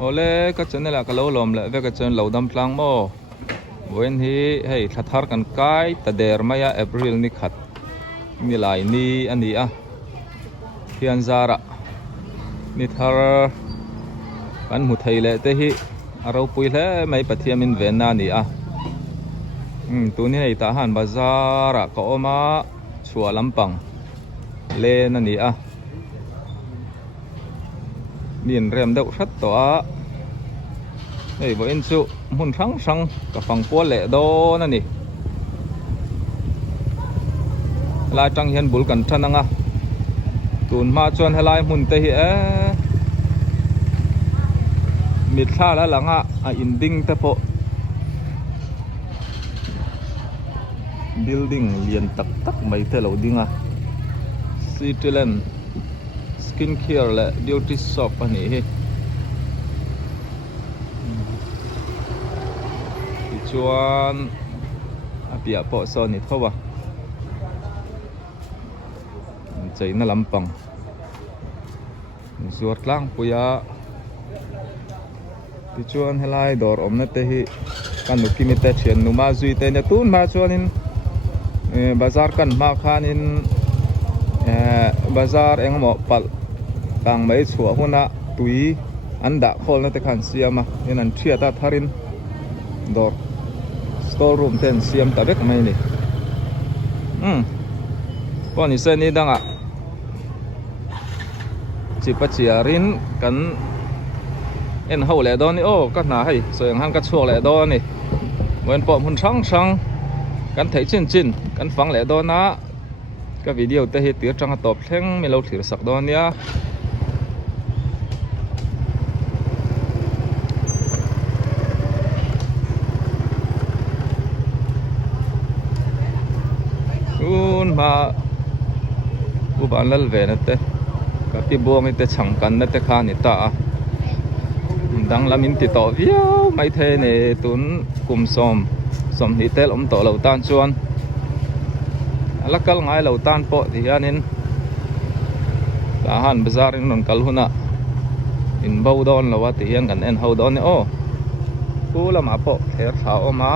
ole ka chen la ka lo lom la ve ka chen lo dam tlang mo wen hi hei thathar kan kai ta der maya April ni khat ni lai ni ani a hian zara ni thar kan mu thei le te hi aro pui hle mai pathiam in ven na ni a tu ni hei ta han bazara ka oma chua lampang le na ni a niên rem đậu rất tỏa đây với anh su muốn sáng sáng cả phòng qua lệ đó nè nè lại trăng hiền bùn cẩn thận à tuần ma chuan hay lại muốn tây hệ mít xa là lăng à in đinh ta po building liền tắc tắc mấy thế lâu đinh à Cityland skincare la beauty shop ani hi chuan apia po so ni thowa chei na lampang zuar tlang puya ti chuan helai dor omna te hi kan nukimi te thian numa zui te na tun ma chuan in bazar kan ma khan in bazar engmo pal tang mấy chùa huna túi ăn đã khol na te khan siam a in an thia ta tharin dor store room ten siam ta bek mai ni poni se ni danga chi pa chiarin kan en ho le do ni o ka na hai so yang han ka chuak le do ni wen pom hun sang sang kan thei chin chin kan phang le do na ka video te hi tir tang top thleng mi lo thlir sak do nia ma u ban lal ve na te ka pi buang te chang kan na te kha ni ta dang lamin ti to viau mai the ne tun kum som ni tel om to lo tan chuan alakal ngai lo tan po ti hianin ta han bazar in non kal huna in bau don lo wa ti hian kan en ho don ne o ku lama po ther tha o ma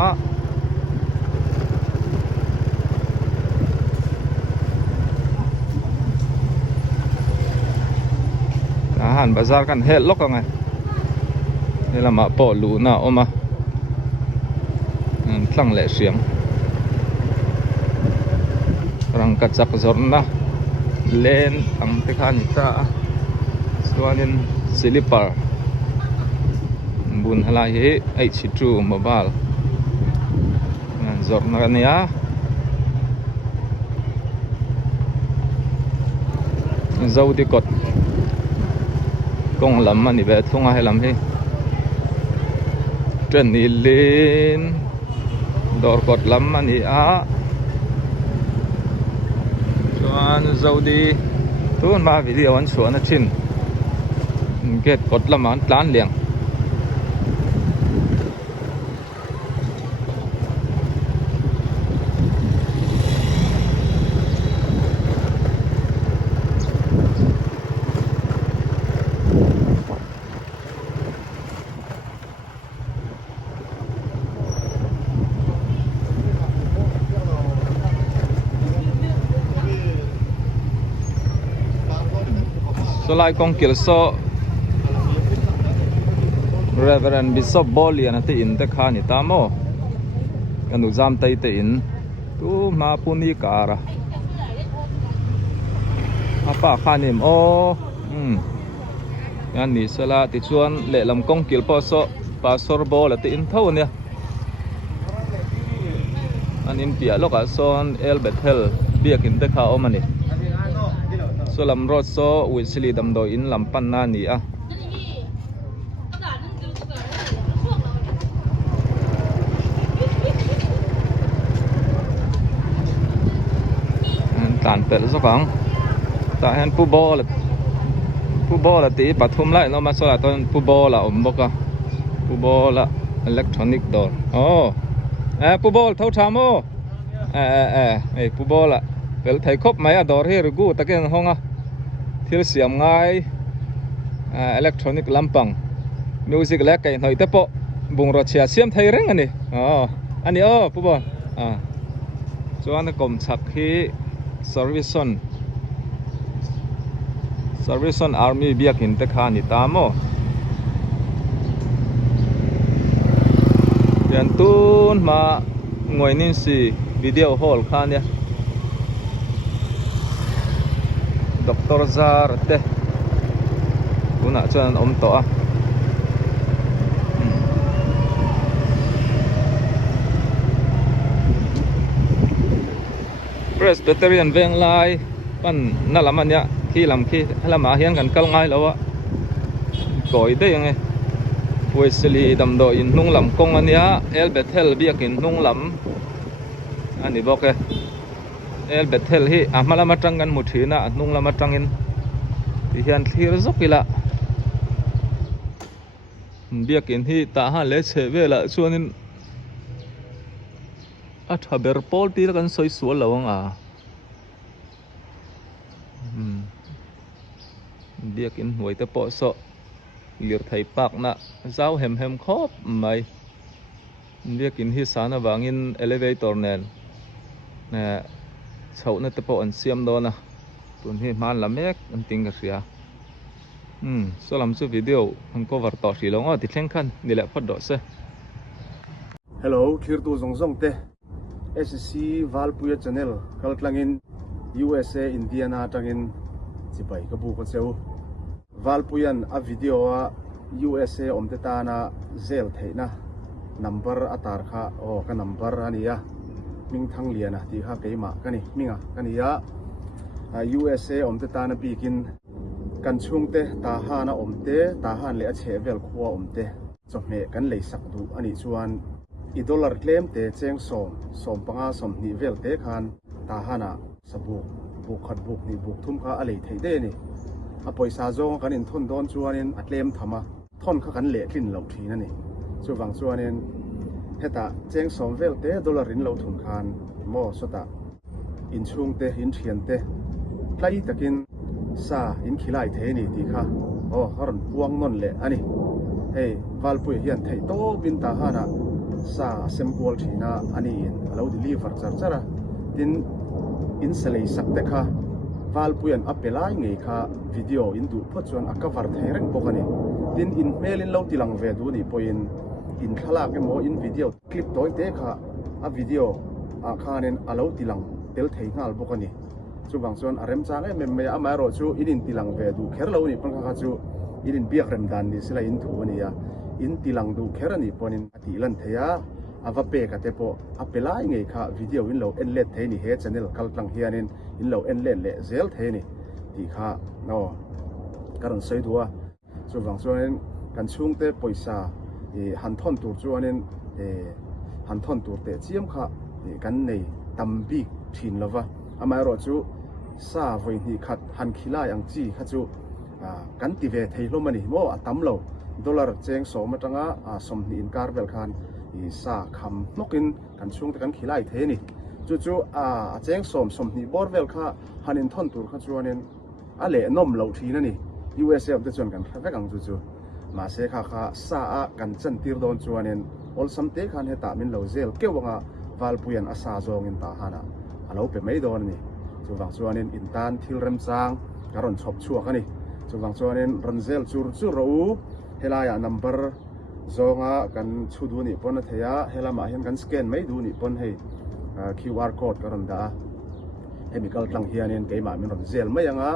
han bazar kan het lok angai ni lama po lu na oma tlang le siang rang ka chak zorna len ang te khan ta suanin slipper bun hala hi H2 mobile ngan zorna nia zau di kot công lắm mà nị về thung hay làm thế trên nị lên đỏ cột lắm mà nị á cho dâu đi tuôn mà video anh xuống nó chín kết cột lắm mà anh tán liền so lại con kiểu so Reverend Bishop Bolian te in te kha ni tamo kanu jam tai te in tu ma puni kara apa khanim o yan ni sala ti chuan le lam kong kil po so pastor bol te in tho nia anin pia loka son el bethel biakin te kha o mani so lam rod so wisli dam do in lam pan na ni a tàn pel so kang ta hen pu ball la ti pathum lai no ma so la ton pu ball la om boka pu ball la electronic door oh pu ball thau thamo pu ball la pel thai khop mai a dor he ru ta ken honga thil siam ngai electronic lampang music lek kai noi te po bung ro chia siam thai reng ani ani pu bon chuan kom chak hi service on army biakin te kha ni ta mo yan tun ma ngoi nin si video hall khan ya Dr. Zar te kuna chuan om to a Presbyterian veng lai pan na laman ya khi làm khi lama hian kan kal ngai lawa koi de yang e Wesley dam do in nung lam kong ania El Bethel biakin nung lam ani boke El Bethel hi amala matangan muthina nung lam atangin ti hian thlir zokila biakin hi ta ha le chevela chuanin a thaber pol ti kan soi sual lawang biakin huai te po so lir thai pak na zau hem khop mai biakin hi sana wangin elevator nen na chau na te po an siam do na tun hi man lamek an ting ka ria so lam chu video an cover to ri long ti thleng khan ni le phot do se hello thir tu zong te SC Valpuya channel kaltlangin USA Indiana tangin chipai ka bu ko cheu Valpuyan a video a USA omte ta na zel theina number atar kha ka number ania ming thang liana ti kha keima kani minga kania USA omte ta na bikin kan chungte ta ha na omte ta han le a chevel khuwa omte chome kan lei sak du ani chuan i dollar claim te cheng som panga som ni vel te khan ta hana sabu bu khat buk ni buk thum kha alei theide ni a poisa zong kan in thon don chuanin a claim thama thon kha kan le thlin lo thina ni chuwang chuanin heta cheng som vel te dollar in lo thun khan mo sota in chung te in thian te tlai takin sa in khilai the ni ti kha haron puang non le ani hey Valpui hian thei to bin ta hana sa assemble thina ani in alo deliver charchara tin in selei sakte kha Valpuyan apelai ngei kha video in du pho chuan a cover thei reng bokani tin in mail in lo tilang ve du ni poin in khala ke mo in video clip toy te kha a video a khanen alo tilang tel thei ngal bokani chuwang chuan arem chang em me amai ro chu in tilang ve du kher lo ni pang kha chu in biak rem dan ni sila in thu ani ya in tilang du kherani ponin ati lan theya ava pe ka te po apelai ngei kha video in lo en let the ni he channel kaltlang hianin in lo en let le zel the ni ti kha no karon sei duwa chuwang chuan kan chung te poisa han thon tur chuanin han thon tur te chiam kha kan nei tambi thin lova amai ro chu sa voi ni khat han khilai ang chi kha chu kan ti ve thei hlomani mo atam lo dollar cheng so matanga som ni in karbel khan i sa kham nokin kan chung te kan khilai the ni chu cheng som ni borvel kha hanin thon tur kha chuanin ale nom lo thina ni USA of the chuan kan thavek ang chu ma se kha sa a kan chan tir don chuanin ol samte khan heta min lo zel kewanga Valpuyan asa zong in ta hana alo pe mai don ni chuwang chuanin in tan thil rem chang karon chhop chuak ani chuwang chuanin ranzel chu ro helaya number zonga kan chudu ni pon theya helama hian kan scan mai du ni pon hei QR code karon da chemical tlang hianin keima min ron zel mai anga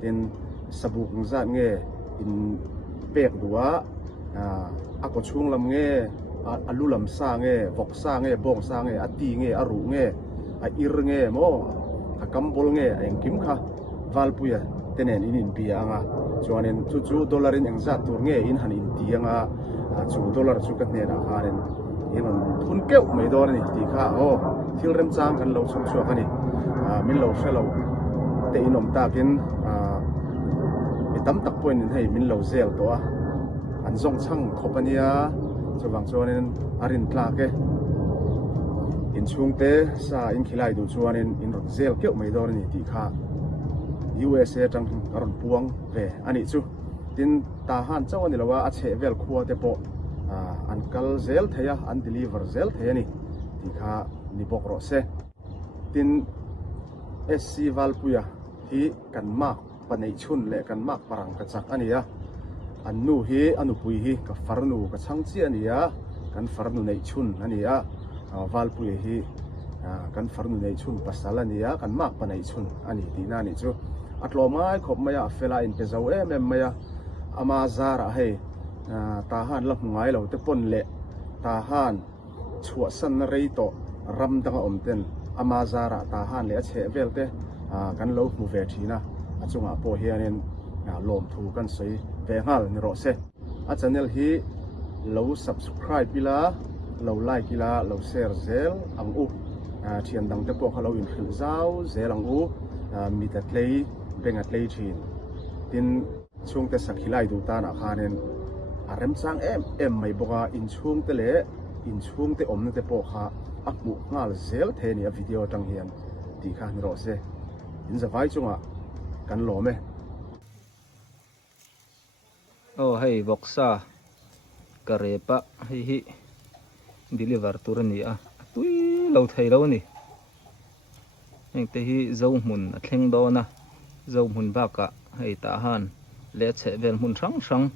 tin sabuk zat nge in pek duwa ako chung lam nge alulam sa nge vok sa nge bong sa nge ati nge aru nge a ir nge mo a kambol nge eng kim kha Valpuya tenen in pia anga chuanin chu dollar in engzat tur nge in han in ti anga chu dollar chu ka ne na hanin inon thun keu mai dor ni ti kha thil rem chang kan lo chum chu ani min lo shelo te inom takin tam tak point in hei min lo zel to an zong chang khopania chuwang chuanin arin tla ke in chungte sa in khilai du chuanin in ron zel keu mai dor ni ti kha USA tang karon puang ve ani chu tin ta han chaw ani lawa a che vel khuwa te po an kal zel theya an deliver zel the ni ti kha ni bok ro se tin SC Valpuya hi kan mak panei chun le kan mak parang ka chak ania an nu hi anu pui hi ka farnu ka changchi ania kan farnu nei chun ania Valpuya hi kan farnu nei chun pasal ania kan mak panei chun ani ti na ni chu atlomai khop maya fela in pezo em maya ama zara he ta han la ngai lo te pon le ta han chua san rei to ram dang om ten ama zara ta han le che velte kan lo mu ve thina achunga po hianin lom thu kan sei ve ngal ni ro se a channel hi lo subscribe bila lo like bila lo share zel ang u thian dang te po khalo in khil zau zel ang u mi ta tlei benga tlei thin tin chung te sakhilai du ta na khanen arem chang em mai boka in chung te le in chung te om te po kha akmu ngal zel the ni a video tang hian ti kha ni ro se in zawai chunga kan lo me oh hei boxa karepa hi deliver tur ni a tui lo thei lo ni eng te hi zo mun a thleng do na zo mun ba ka hei ta han le che vel mun thang thang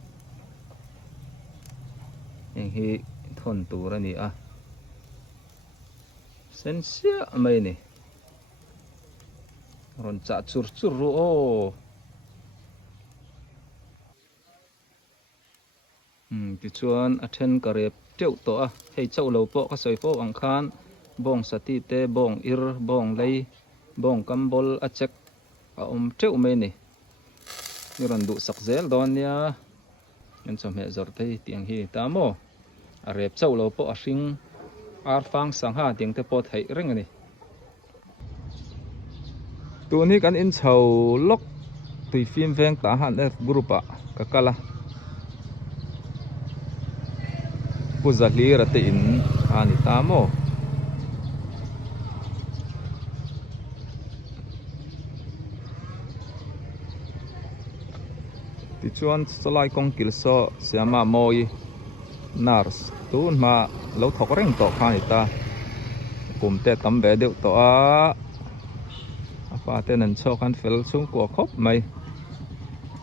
eng hi thon tur ani a sensia mai ni ron cha chur chur ro o ti chuan a then ka rep teu to a hei chau lo po ka soi po ang khan bong sati te bong ir bong lei bong kambol a chek a om teu mai ni ron du sak zel don nia en chom he zor te tiang hi ta mo a rep chau lo po a hring ar fang sang ha ting te po thei reng ani tu ni kan in chho lok tui phim veng ta han f group a ka kala puzali rate in ani ta mo ti chuan salai kong kil so siama moi nars tun ma lo thok reng to khani ta kum te tam be deuh to a apa te nan cho kan fel chung ko khop mai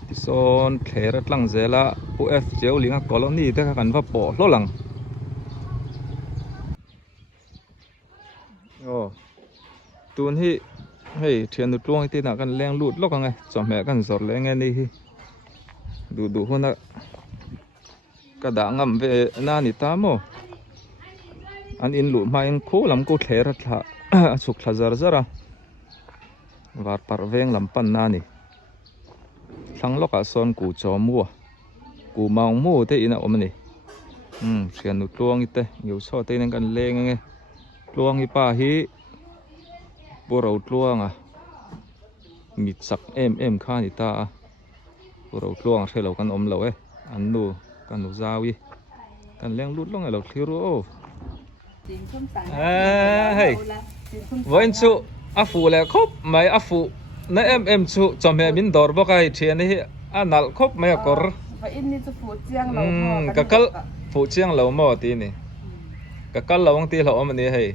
ti son thera tlang zela uf cheu linga colony te kan va po hlo lang tun hi hei thian nu tlong ti na kan leng lut lok angai chom me kan zor le nge ni hi du huna ka da ngam ve na ni ta mo an in lu ma in khu lam ko thera thla chuk thla zar zara war par veng lam pan na ni thlang loka son ku chaw mu ku maung mu te ina om ni thian nu tlong ite yo cho te nen kan leng nge tlong hi pa hi boro tluang a mi chak em kha ni ta a boro tluang thelo kan om lo e an nu kan nu zawi kan leng lut long e lo thliru o hei voin chu a fu le khop mai a fu na em chu chome min dor bo kai thian hi anal khop mai a kor và in ni chu fu chiang lo mo ka kal fu chiang lo mo ti ni ka kal lo ang ti lo om ni hei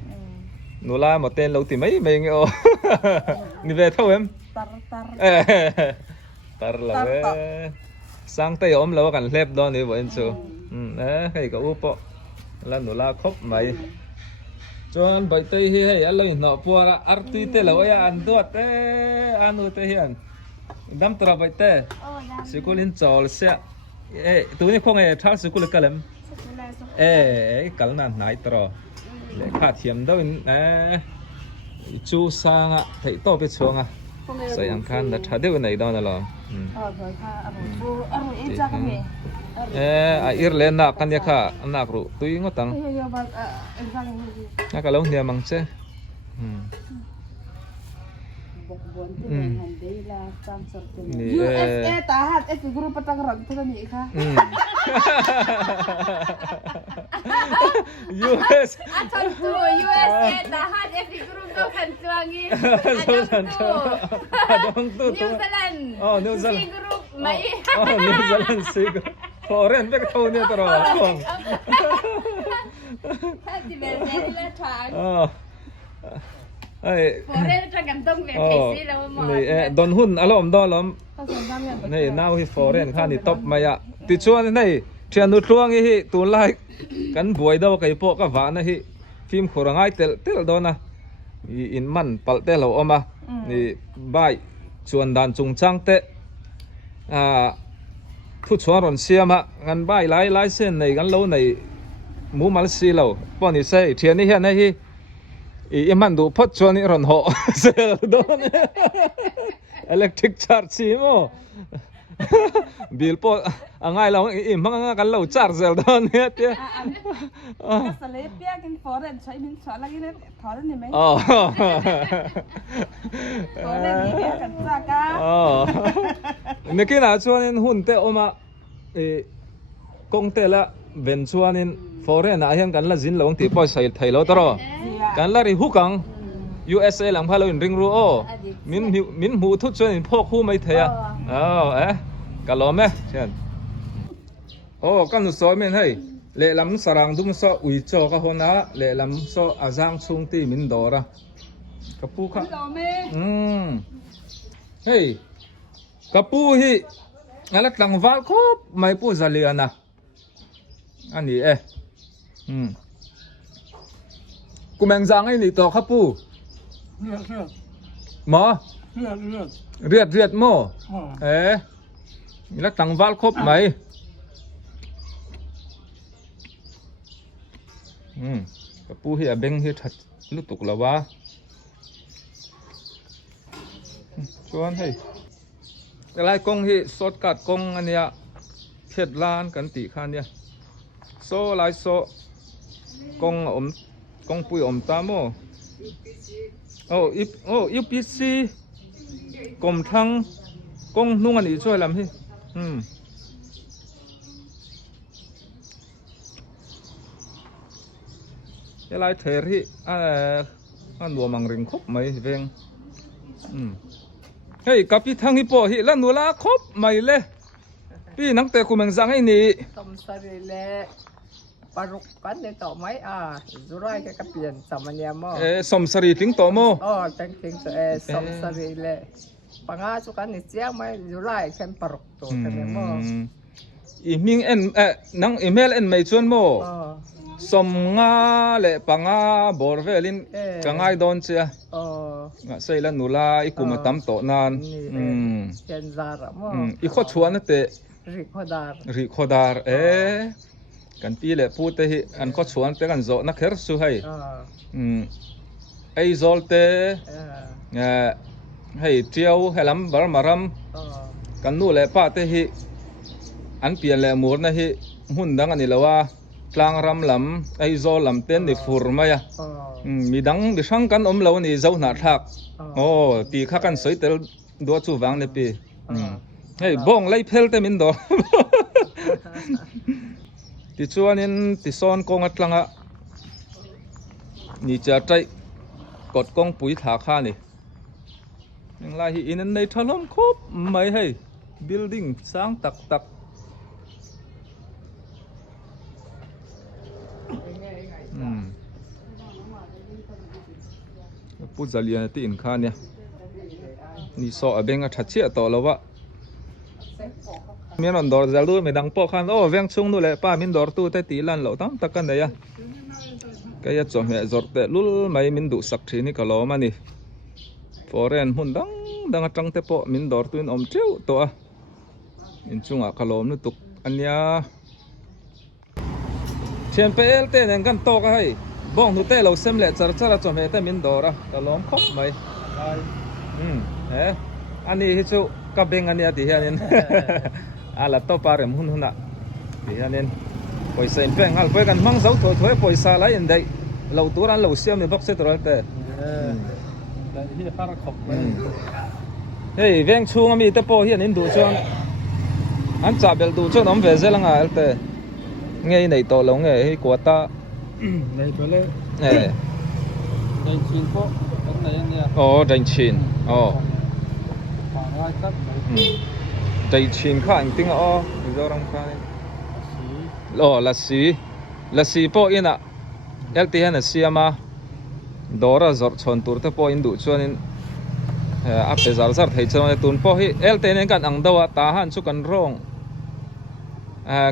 nô la một tên lâu thì mấy nghe ô đi về thôi em tar là sang tay ôm lâu cần lép đó nữa vậy chứ hay có upo là nô la khóc mày cho anh bảy tay hi hay anh lấy nọ pua ra arti te lâu ya anh tuat te anh nuôi te hiền đâm tra bảy te sự cố linh trò sẽ tụi này không nghe tháo sự cố lực cái lắm cái nan nãy trò để khát hiểm đâu chú sang ạ thấy to biết xuống à sai ăn khan là thà đều này đó là rồi Ireland nak kan ya kha anak ru tui ngotang na kalau dia mang che USA tahat group patang rag tu ni kha US aton tu USA tahat group tu kan tuangi Adong tu New Zealand oh New Zealand group mấy New Zealand sig foreign bek thau ne taro kong thì về đây là thoáng ai phố đây là cảm tâm về thế gì đâu mà ni don hun alom do lom nei now hi foreign khan ni top maya ti chuan nei thian nu tluang hi tu lai kan buai do kai po ka wa na hi phim khorangai tel do na in man pal te lo oma ni bai chuan dan chung chang te thu chuan ron siama ngan bai lai sen nei gan lo nei mu mal si lo pon ni sei thian ni hian hi i man du phot chuan ni ron ho sel do ne electric charge si mo bil po angai lo i mang kan lo charge zel do ne te Saleh pia kin foreign chai min cha lagi ne thorin ni mai oh foreign ni pia kan cha ka oh ne ki na chuan hun te oma e kong te la ven chuan in foreign a hian kan la jin lo ti po sai thai lo taro kan la ri hukang USA lang phalo in ring ru o min hu thu chuan in phok hu mai theya ka lo me chen kan nu so men hei le lam sarang dum so ui cho ka hona le lam so azang chung ti min dora ka pu kha lo me hei ka pu hi ala tlang wal khop mai pu zaliana ani kumeng zang ai ni to kha pu mo riat mo ala tlang wal khop mai ka pu hi abeng hi that lutuk lawa chuan hei lai kong hi shortcut kong ania phet lan kan ti khan nia so lai so kong pui ta mo UPC kom thang kong nung ani choi lam hi lai ther hi an nuam ang ring khop mai veng hei kapi thang hi po hi la nula khop mai le pi nang te kumeng zang ai ni tom sari le paruk kan de to mai zurai ke kapian samanya mo som sari ting to mo tang ting som sari le panga su kan ni chiang mai zurai ken paruk to kan mo i ming en nang email en mai chuan mo som nga le panga borvelin kangai don chia nga sei la nula i kuma tam to nan ken zara mo i kho chuan te ri khodar kan pi le pu te hi an kho chuan te kan zo na kher su hai ai zol te hei tiau helam bar maram kan nu le pa te hi an pian le mur na hi hun dang ani lawa tlang ram lam ai zo lam ten ni fur maya mi dang bi sang kan om lo ni zo na thak ti kha kan soi tel do chu wang le pi hei bong lai phel te min do ti chuanin ti son kong atlanga ni cha trai kot kong pui tha kha ni ning lai hi in nei thalom khop mai hei building sang tak pu zalian ti in kha nia ni so abenga thachia to lawa mian on dor zal du me dang po khan veng chung nu le pa min dor tu te ti lan lo tam takan ya kaya chom he zor te lul mai min du sak thi ni kalo mani foreign hun dang atang te po min dor tu in om treu to in chunga kalom nu tuk ania chen pel te nen kan to ka hai bong nu te lo sem le char chom he te min dora kalom khop mai ani hi chu ka beng ania ti hianin ala to pare mun huna ti hianin poisa in peng hal poi kan mang zau thoi poisa lai in dai lo turan lo siam ni box se toral te hi har khop hei veng chung mi te po hian in du chuan an cha bel du chuan om ve zelanga alte ngei nei to lo nge hi kwata nei pele nei chin po kan nei ania dain chin pa ngai tak tay chin kha anh ting o zo ram kha lo la si po ina lt han siama dora zor chon tur te po in du chuanin a pe zar zar thei chon tun po hi lt nen kan ang dawa ta han chu kan rong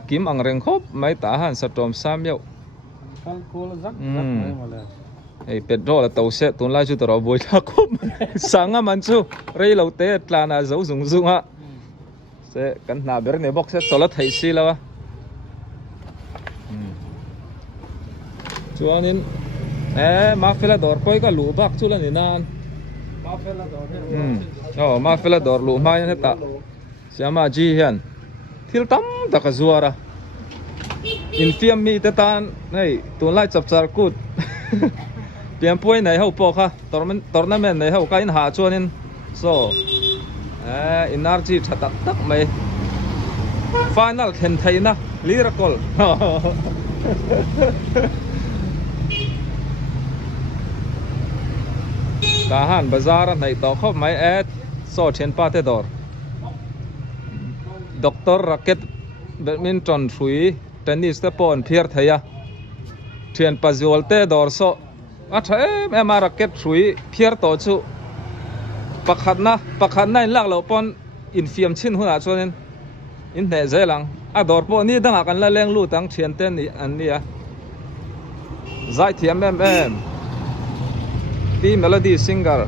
kim ang reng khop mai ta han satom sam yo Kalkul zak mai mala. hey petrol tàu xe tun lai chu tro boi tha khop sanga man chu rei lo te tlana zo zung zung a se kan na ber ne box se tola thei si lawa chuanin ma fela dor poi ka lu bak chu la ni nan Ma fela do. ma fela dor lu mai ne ta siama ji hian thil tam ta ka zuara in fiam mi te tan nei tun lai chap char kut pian poi nei ho po kha tournament nei ho ka in ha chuanin so energy thatak tak mai final khen theina miracle ta han bazar nei to khop mai so chen pa te dor doctor racket badminton thui tennis te pon phiar theya thian pa zol te dor so a the ma racket thui phiar to chu pakhat na in lak lo pon in fiam chin huna chuanin in ne zelang a dor po ni danga kan la leng lu tang thian ten ni an nia zai thiam em ti melody singer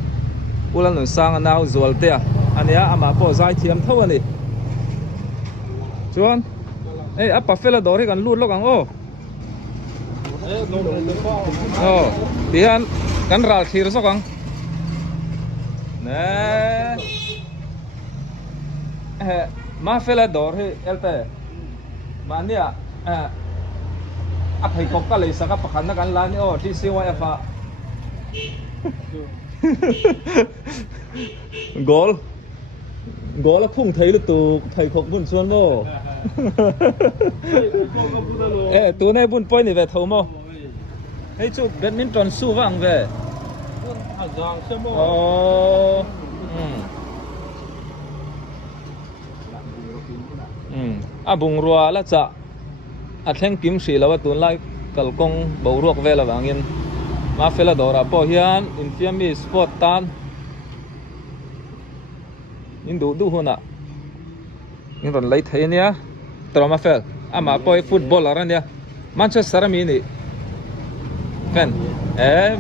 ulan nun sang nau zol te ania ama po zai thiam tho ani chuan apa fela dori kan lut lokang tian kan ral thir so kang ne ma fela dor hi elte mania a thai kok ka lei saka pakhan na kan la ni ti siwa fa gol phung thấy được tụ thầy khóc buồn xuân mô tụ này buồn poi này về thầu mô hay chút badminton su vàng về bùng rùa là chả thèn kiếm xì là tụ lại cල් công bầu ruột về là vàng yên ma phê là đỏ ra po hian in fiami sport tan in du huna in ron lấy thấy nia troma fel ama poi football ara nia Manchester mini fan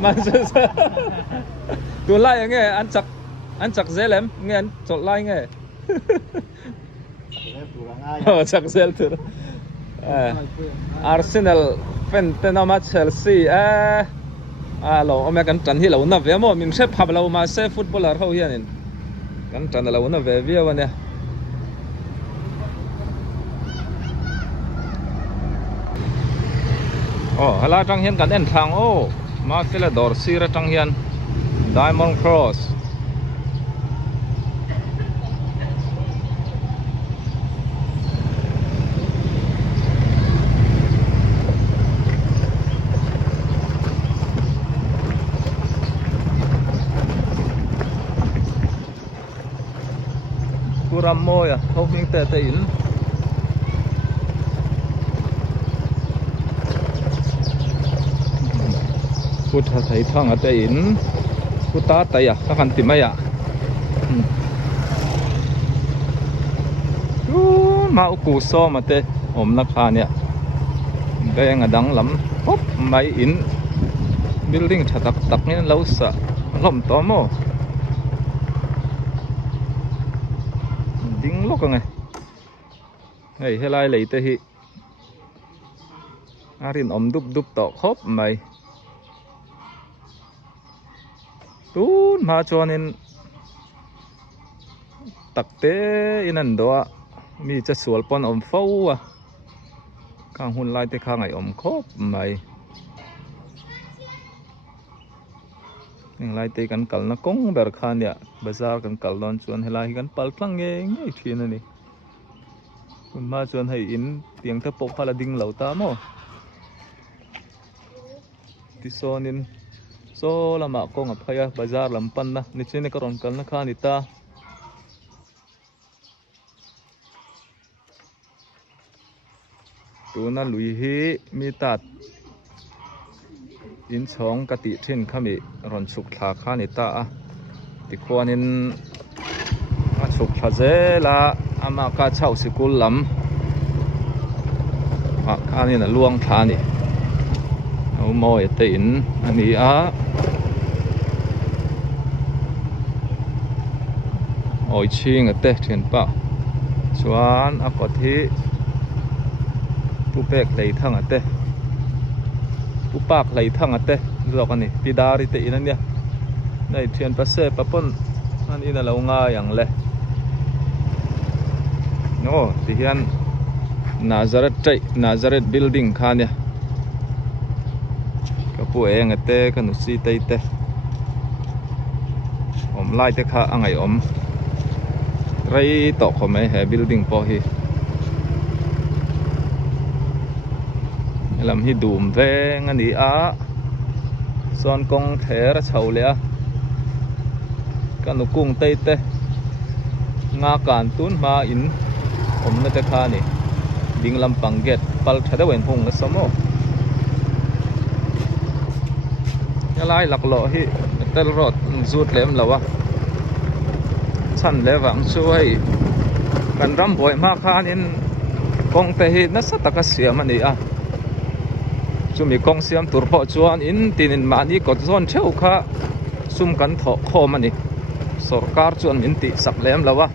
Manchester tu lai nghe anh chắc dễ lắm nghe anh chọn lai nghe chắc dễ tu Arsenal fan tên nó Chelsea lo ome kan tan hi lo na ve mo min se phab lo ma se footballer ho hian kan tan lo na ve via wa ne hala tang hian kan en thang ma fela dor sira tang hian Diamond Cross ram môi không những tệ in phút thấy thằng ở tệ in phút ta tay các anh tìm ai mau cù so mà tệ nắp hà nè đây là đắng lắm hop máy in building thật tắc nên lâu sợ lắm to mồ ding lok nge hey helai lei te hi arin dup to khop mai tun ma chuanin takte inan do mi cha sual pon fo kang hun lai te kha ngai khop mai lai te kan kal na kong ber khan ya bazar kan kal don chuan helai kan pal tlang nge thin ani ma chuan hei in tiang tha pok khala ding lo ta mo ti sonin so lama kong a phaya bazar lam pan na ni chine ka ron kal na khan ita ตัวนั้นลุยฮีมีตัดอินช่องกติเช่นขมิรอนฉุกขาข้านิตาติควานินฉุกขาเจละอามากาเช่าสิกุลลำข้านี่น่ะล่วงขานี่เอาโมยตินอันนี้โอ้ยชิงเตะเห็นปะชวนอากาศที่ผู้เปกเลยทั้งเตะผู้ปากเลยทั้งเตะเรากันนี่ปีดาริเตอินั่นเนี่ยในเทียนประเสริฐประปนอันนี้น่ะเราง่ายอย่างเลยโอ้ที่เห็นNazareth building ข้าเนี่ยก็ผู้เองเตะกันนุสีเตะผมไล่เตะข้าอังไงไรต่อเขาไม่ให้ building พอฮีลำฮีดูมเวงอันนี้ส่วนกองเทระเฉาเลยกันนุกุ้งเตะงาการตุนมาอินนั่นเตะข้านี่ดิงลำปังเกตปัลชัดเวนพงกับสมอยาไล่หลักหล่อฮีเตลรอดจูดเล็มแล้ววะฉันเลยหวังช่วยกันรำบ่อยมากข้านินกองเตะนัสตะกเสียมันนี่จุมีกองเสียมตุรพจวนอินตินินมานี่กดซ้อนเช่าข้าซุ่มกันถอคอมันนี่สรการจวนมินติสักเล็มแล้ววะ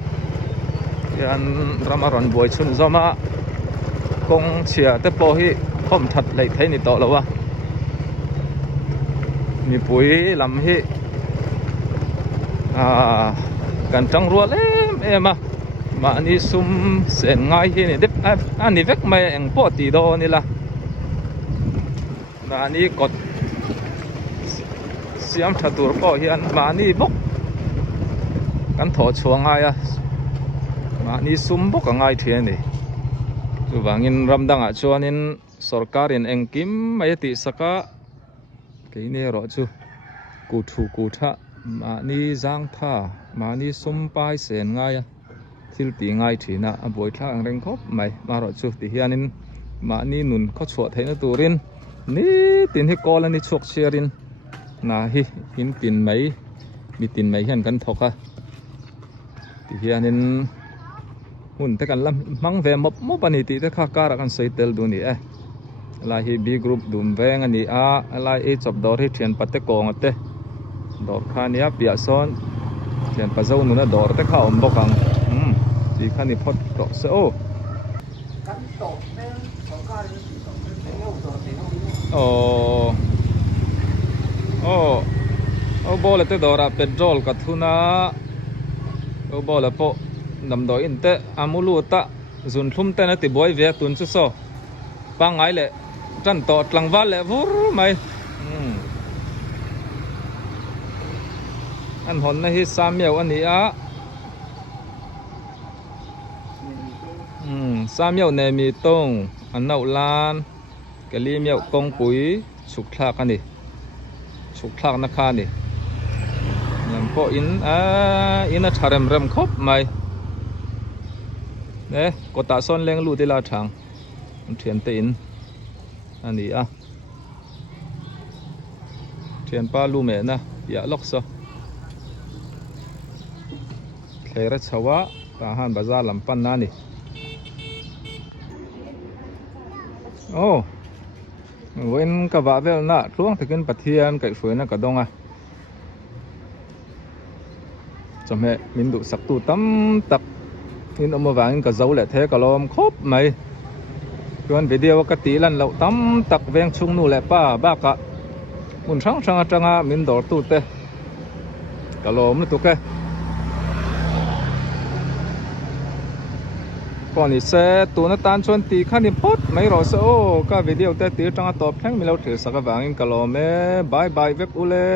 ยันรำมารอนบ่อยชุนจอมากงเชียแต่พอฮีข้อมถัดเลยไทยนี่ต่อแล้ววะมีปุ๋ยลำฮีกันจังรัวเล่มมาอันนี้ซุ่มเสียงง่ายฮีนี่เด็บอันนี้เวกไม่เองปอตีโดนี่ละมาอันนี้กดเสียมถัดตัวก็เฮียนมาอันนี้บกกันถอดชัวง่ายมาอันนี้ซุ่มบกง่ายเทียนี่tu bangin ramdang chuanin sarkarin engkim mai ti saka keine ro chu ku thu ku tha mani jang tha mani sumpai sen ngai thil ti ngai thina aboi thla ang reng khop mai ma ro chu ti hianin mani nun kho chhuwa theina turin ni tin hi kol ani chok cherin na hi in tin mai mi tin mai hian kan thoka ti hianinหุ่นแต่กันลำมังเวมปนิติแต่ข้าการกันใส่เตลดูนี่ลายฮีบีกรุ๊ปดูมเวงอันนี้ลายจับดอร์ที่เทียนปัตเตกองเตดอร์ข้านี้เปียซ้อนเทียนปัจจุบันนั้นดอร์แต่ข้าบกังสีข้านี้พอดกรอกเสียโอ้บอลเตดอร์เป็นโจลกัทุนาบอลพอนำดอยอินเตอามูลูตะจุนทุ่มเตนติบอยเวียตุนซุโซปังไงเลยจันต่อกลางวันเลยวูรู้ไหมอันหอนนะฮิสามเมียวอันนี้สามเมียวเนมีตงอันน่าลานกะลีเมียวกงปุ๋ยฉุกคลากอันนี้ฉุกคลากนักขานี่ยังพออินน่ะชาเริ่มครบไหมเนี่ยกตาซ้อนแรงลู่ที่ลาทางมันเทียนตีนอันนี้เทียนป้าลู่เมนะอย่าล็อกซะเคยรัชวะทหารบาซาลำปันนั่นนี่โอ้เว้นกะว่าเวลน่ะช่วงที่ขึ้นปะเทียนไก่ฝืนน่ะกระดงจำแม่มินดุสักตูตั้มตักนี่เอามาวางกับเจ้าแหละเทกับลมครบไหมส่วนวิดีโอกติลันเราตั้มตักแวงชุงนู่แหละป้าบ้ากะมุนช่างจังมินดอตูเตกับลมนี่ตุกก่อนนี้เสตัวนัตตานชวนตีขันนิพดไม่รอโซ่ก็วิดีโอแต่ตีจังตอบแข่งมีเราถือสักวางกับลมบายเว็บอุเล่